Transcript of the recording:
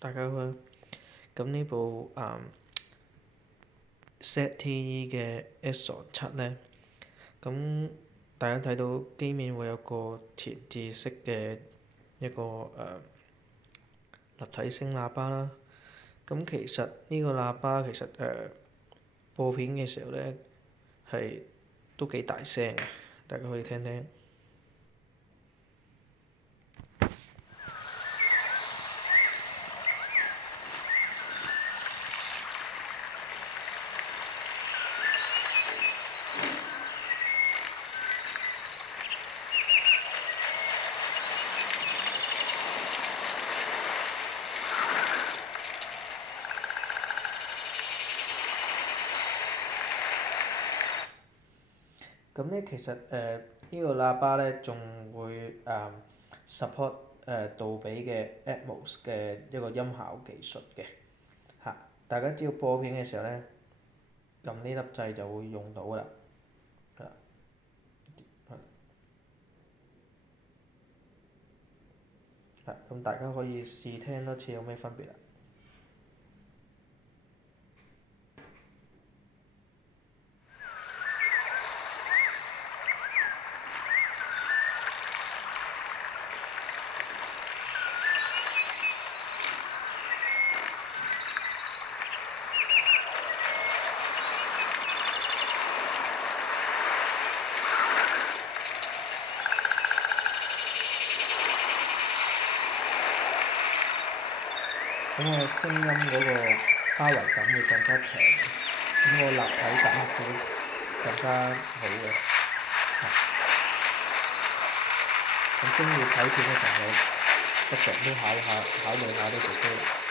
大家好。咁呢部ZTE 嘅 Axon 7呢，咁大家睇到機面會有個前置式嘅一個立體聲喇叭啦。咁其實呢個喇叭其實播片嘅時候呢係都幾大聲嘅，大家可以聽聽。咁呢，其實呢個喇叭呢仲會support杜比嘅 Atmos 嘅一個音效技術嘅嚇。大家只要播片嘅時候呢，撳呢粒掣就會用到㗎啦。咁大家可以試聽多次有咩分別啦。咁個聲音嗰個包圍感會更加強，咁個立體感會更加好嘅。咁中意睇片嘅朋友，不妨都考慮下呢部機。